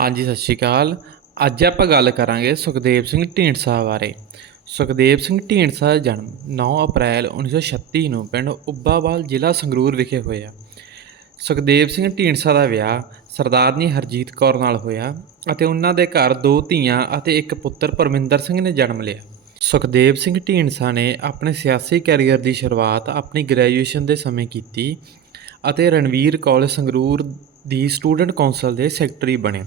ਹਾਂਜੀ, ਸਤਿ ਸ਼੍ਰੀ ਅਕਾਲ। ਅੱਜ ਆਪਾਂ ਗੱਲ ਕਰਾਂਗੇ ਸੁਖਦੇਵ ਸਿੰਘ ਢੀਂਡਸਾ ਬਾਰੇ। ਸੁਖਦੇਵ ਸਿੰਘ ਢੀਂਡਸਾ ਦਾ ਜਨਮ 9 ਅਪ੍ਰੈਲ 1936 ਨੂੰ ਪਿੰਡ ਉੱਬਾਵਾਲ ਜ਼ਿਲ੍ਹਾ ਸੰਗਰੂਰ ਵਿਖੇ ਹੋਇਆ। ਸੁਖਦੇਵ ਸਿੰਘ ਢੀਂਡਸਾ ਦਾ ਵਿਆਹ ਸਰਦਾਰਨੀ ਹਰਜੀਤ ਕੌਰ ਨਾਲ ਹੋਇਆ ਅਤੇ ਉਹਨਾਂ ਦੇ ਘਰ ਦੋ ਧੀਆਂ ਅਤੇ ਇੱਕ ਪੁੱਤਰ ਪਰਮਿੰਦਰ ਸਿੰਘ ਨੇ ਜਨਮ ਲਿਆ। ਸੁਖਦੇਵ ਸਿੰਘ ਢੀਂਡਸਾ ਨੇ ਆਪਣੇ ਸਿਆਸੀ ਕੈਰੀਅਰ ਦੀ ਸ਼ੁਰੂਆਤ ਆਪਣੀ ਗ੍ਰੈਜੂਏਸ਼ਨ ਦੇ ਸਮੇਂ ਕੀਤੀ ਅਤੇ ਰਣਵੀਰ ਕਾਲਜ ਸੰਗਰੂਰ ਦੀ ਸਟੂਡੈਂਟ ਕੌਂਸਲ ਦੇ ਸੈਕਟਰੀ ਬਣੇ।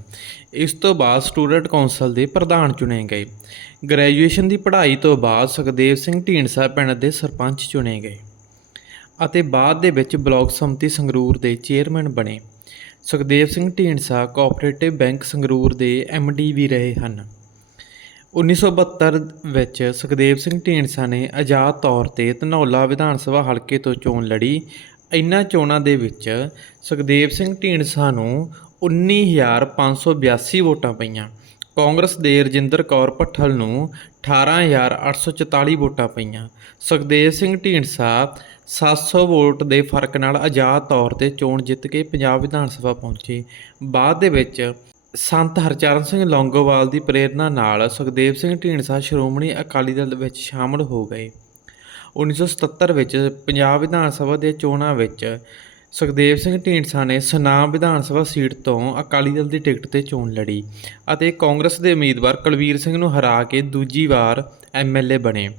ਇਸ ਤੋਂ ਬਾਅਦ ਸਟੂਡੈਂਟ ਕੌਂਸਲ ਦੇ ਪ੍ਰਧਾਨ ਚੁਣੇ ਗਏ। ਗ੍ਰੈਜੂਏਸ਼ਨ ਦੀ ਪੜ੍ਹਾਈ ਤੋਂ ਬਾਅਦ ਸੁਖਦੇਵ ਸਿੰਘ ਢੀਂਡਸਾ ਪਿੰਡ ਦੇ ਸਰਪੰਚ ਚੁਣੇ ਗਏ ਅਤੇ ਬਾਅਦ ਦੇ ਵਿੱਚ ਬਲਾਕ ਸੰਮਤੀ ਸੰਗਰੂਰ ਦੇ ਚੇਅਰਮੈਨ ਬਣੇ। ਸੁਖਦੇਵ ਸਿੰਘ ਢੀਂਡਸਾ ਕੋਆਪਰੇਟਿਵ ਬੈਂਕ ਸੰਗਰੂਰ ਦੇ ਡੀ ਵੀ ਰਹੇ ਹਨ। 1972 ਵਿੱਚ ਸੁਖਦੇਵ ਸਿੰਘ ਢੀਂਡਸਾ ਨੇ ਆਜ਼ਾਦ ਤੌਰ ਤੇ ਧਨੌਲਾ ਵਿਧਾਨ ਸਭਾ ਹਲਕੇ ਤੋਂ ਚੋਣ ਲੜੀ ਇਨ੍ਹਾਂ ਚੋਣਾਂ ਦੇ ਵਿੱਚ ਸੁਖਦੇਵ ਸਿੰਘ ਢੀਂਡਸਾ ਨੂੰ 19582 ਵੋਟਾਂ ਪਈਆਂ। ਕਾਂਗਰਸ ਦੇ ਰਜਿੰਦਰ ਕੌਰ ਭੱਠਲ ਨੂੰ 18844 ਵੋਟਾਂ ਪਈਆਂ। ਸੁਖਦੇਵ ਸਿੰਘ ਢੀਂਡਸਾ 700 ਵੋਟ ਦੇ ਫ਼ਰਕ ਨਾਲ ਆਜ਼ਾਦ ਤੌਰ ਤੇ ਚੋਣ ਜਿੱਤ ਕੇ ਪੰਜਾਬ ਵਿਧਾਨ ਸਭਾ ਪਹੁੰਚੇ। ਬਾਅਦ ਦੇ ਵਿੱਚ ਸੰਤ ਹਰਚਰਨ ਸਿੰਘ ਲੌਂਗੋਵਾਲ ਦੀ ਪ੍ਰੇਰਣਾ ਨਾਲ ਸੁਖਦੇਵ ਸਿੰਘ ਢੀਂਡਸਾ ਸ਼੍ਰੋਮਣੀ ਅਕਾਲੀ ਦਲ ਵਿੱਚ ਸ਼ਾਮਲ ਹੋ ਗਏ। 1977 ਵਿੱਚ ਪੰਜਾਬ ਵਿਧਾਨ ਸਭਾ ਦੇ ਚੋਣਾਂ ਵਿੱਚ ਸੁਖਦੇਵ ਸਿੰਘ ਢੀਂਡਸਾ ਨੇ ਸਨਾਮ ਵਿਧਾਨ ਸਭਾ ਸੀਟ ਤੋਂ ਅਕਾਲੀ ਦਲ ਦੀ ਟਿਕਟ ਤੇ ਚੋਣ ਲੜੀ ਅਤੇ ਕਾਂਗਰਸ ਦੇ ਉਮੀਦਵਾਰ ਕੁਲਵੀਰ ਸਿੰਘ ਨੂੰ ਹਰਾ ਕੇ ਦੂਜੀ ਵਾਰ ਐਮਐਲਏ ਬਣੇ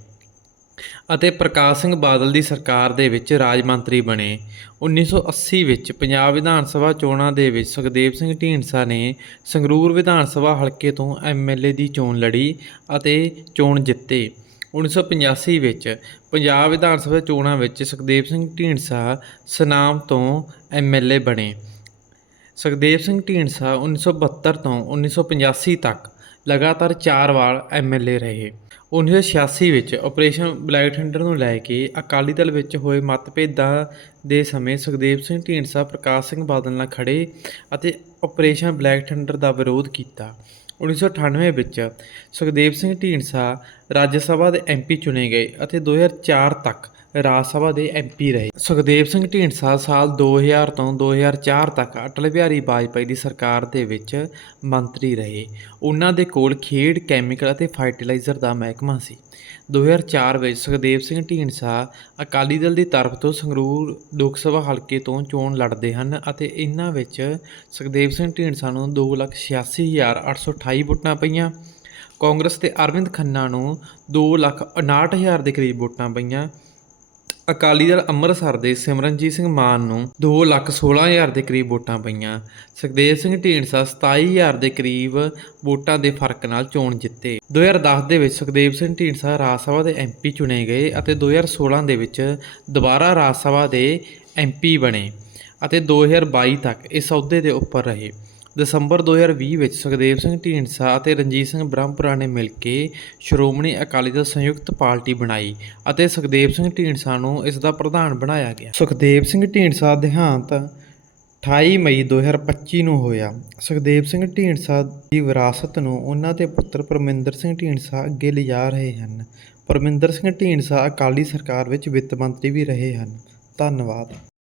ਅਤੇ ਪ੍ਰਕਾਸ਼ ਸਿੰਘ ਬਾਦਲ ਦੀ ਸਰਕਾਰ ਦੇ ਵਿੱਚ ਰਾਜ ਮੰਤਰੀ ਬਣੇ। 1980 ਵਿੱਚ ਪੰਜਾਬ ਵਿਧਾਨ ਸਭਾ ਚੋਣਾਂ ਦੇ ਵਿੱਚ ਸੁਖਦੇਵ ਸਿੰਘ ਢੀਂਡਸਾ ਨੇ ਸੰਗਰੂਰ ਵਿਧਾਨ ਸਭਾ ਹਲਕੇ ਤੋਂ ਐਮਐਲਏ ਦੀ ਚੋਣ ਲੜੀ ਅਤੇ ਚੋਣ ਜਿੱਤੇ। 1985 ਵਿੱਚ ਪੰਜਾਬ ਵਿਧਾਨ ਸਭਾ ਚੋਣਾਂ ਵਿੱਚ ਸੁਖਦੇਵ ਸਿੰਘ ਢੀਂਡਸਾ ਸਨਾਮ ਤੋਂ ਐਮਐਲਏ ਬਣੇ। ਸੁਖਦੇਵ ਸਿੰਘ ਢੀਂਡਸਾ 1972 ਤੋਂ 1985 ਤੱਕ ਲਗਾਤਾਰ 4 ਵਾਰ ਐਮਐਲਏ ਰਹੇ। 1986 ਵਿੱਚ ਆਪਰੇਸ਼ਨ ਬਲੈਕ ਥੰਡਰ ਨੂੰ ਲੈ ਕੇ ਅਕਾਲੀ ਦਲ ਵਿੱਚ ਹੋਏ ਮਤਭੇਦਾਂ ਦੇ ਸਮੇਂ ਸੁਖਦੇਵ ਸਿੰਘ ਢੀਂਡਸਾ ਪ੍ਰਕਾਸ਼ ਸਿੰਘ ਬਾਦਲ ਨਾਲ ਖੜੇ ਅਤੇ ਆਪਰੇਸ਼ਨ ਬਲੈਕ ਥੰਡਰ ਦਾ ਵਿਰੋਧ ਕੀਤਾ। 1998 ਵਿੱਚ ਸੁਖਦੇਵ ਸਿੰਘ ਢੀਂਡਸਾ ਰਾਜ ਸਭਾ ਦੇ ਐਮਪੀ ਚੁਣੇ ਗਏ ਅਤੇ 2004 ਤੱਕ ਰਾਜ ਸਭਾ ਦੇ ਐਮਪੀ ਰਹੇ। ਸੁਖਦੇਵ ਸਿੰਘ ਢੀਂਡਸਾ ਸਾਲ 2000 ਤੋਂ 2004 ਤੱਕ ਅਟਲ ਬਿਹਾਰੀ ਵਾਜਪਾਈ ਦੀ ਸਰਕਾਰ ਦੇ ਵਿੱਚ ਮੰਤਰੀ ਰਹੇ। ਉਹਨਾਂ ਦੇ ਕੋਲ ਖੇਡ, ਕੈਮੀਕਲ ਅਤੇ ਫਰਟੀਲਾਈਜ਼ਰ ਦਾ ਮਹਿਕਮਾ ਸੀ। 2004 ਵਿੱਚ ਸੁਖਦੇਵ ਸਿੰਘ ਢੀਂਡਸਾ ਅਕਾਲੀ ਦਲ ਦੀ ਤਰਫ ਤੋਂ ਸੰਗਰੂਰ ਲੋਕ ਸਭਾ ਹਲਕੇ ਤੋਂ ਚੋਣ ਲੜਦੇ ਹਨ ਅਤੇ ਇਹਨਾਂ ਵਿੱਚ ਸੁਖਦੇਵ ਸਿੰਘ ਢੀਂਡਸਾ ਨੂੰ 286828 ਵੋਟਾਂ ਪਈਆਂ। ਕਾਂਗਰਸ ਤੇ ਅਰਵਿੰਦ ਖੰਨਾ ਨੂੰ 259000 ਦੇ ਕਰੀਬ ਵੋਟਾਂ ਪਈਆਂ। ਅਕਾਲੀ ਦਲ ਅੰਮ੍ਰਿਤਸਰ ਦੇ ਸਿਮਰਨਜੀਤ ਸਿੰਘ ਮਾਨ ਨੂੰ 216000 ਦੇ ਕਰੀਬ ਵੋਟਾਂ ਪਈਆਂ। ਸੁਖਦੇਵ ਸਿੰਘ ਢੀਂਡਸਾ 27000 ਦੇ ਕਰੀਬ ਵੋਟਾਂ ਦੇ ਫ਼ਰਕ ਨਾਲ ਚੋਣ ਜਿੱਤੇ। 2010 ਦੇ ਵਿੱਚ ਸੁਖਦੇਵ ਸਿੰਘ ਢੀਂਡਸਾ ਰਾਜ ਸਭਾ ਦੇ ਐਮਪੀ ਚੁਣੇ ਗਏ ਅਤੇ 2016 ਦੇ ਵਿੱਚ ਦੁਬਾਰਾ ਰਾਜ ਸਭਾ ਦੇ ਐਮਪੀ ਬਣੇ ਅਤੇ 2022 ਤੱਕ ਇਸ ਅਹੁਦੇ ਦੇ ਉੱਪਰ ਰਹੇ। ਦਸੰਬਰ 2020 ਵਿੱਚ ਸੁਖਦੇਵ ਸਿੰਘ ਢੀਂਡਸਾ ਅਤੇ ਰਣਜੀਤ ਸਿੰਘ ਬ੍ਰਹਮਪੁਰਾ ਨੇ ਮਿਲ ਕੇ ਸ਼੍ਰੋਮਣੀ ਅਕਾਲੀ ਦਲ ਸੰਯੁਕਤ ਪਾਰਟੀ ਬਣਾਈ ਅਤੇ ਸੁਖਦੇਵ ਸਿੰਘ ਢੀਂਡਸਾ ਨੂੰ ਇਸ ਦਾ ਪ੍ਰਧਾਨ ਬਣਾਇਆ ਗਿਆ। ਸੁਖਦੇਵ ਸਿੰਘ ਢੀਂਡਸਾ ਦੇਹਾਂਤ 28 ਮਈ 2025 ਨੂੰ ਹੋਇਆ। ਸੁਖਦੇਵ ਸਿੰਘ ਢੀਂਡਸਾ ਦੀ ਵਿਰਾਸਤ ਨੂੰ ਉਹਨਾਂ ਦੇ ਪੁੱਤਰ ਪਰਮਿੰਦਰ ਸਿੰਘ ਢੀਂਡਸਾ ਅੱਗੇ ਲਿਜਾ ਰਹੇ ਹਨ। ਪਰਮਿੰਦਰ ਸਿੰਘ ਢੀਂਡਸਾ ਅਕਾਲੀ ਸਰਕਾਰ ਵਿੱਚ ਵਿੱਤ ਮੰਤਰੀ ਵੀ ਰਹੇ ਹਨ। ਧੰਨਵਾਦ।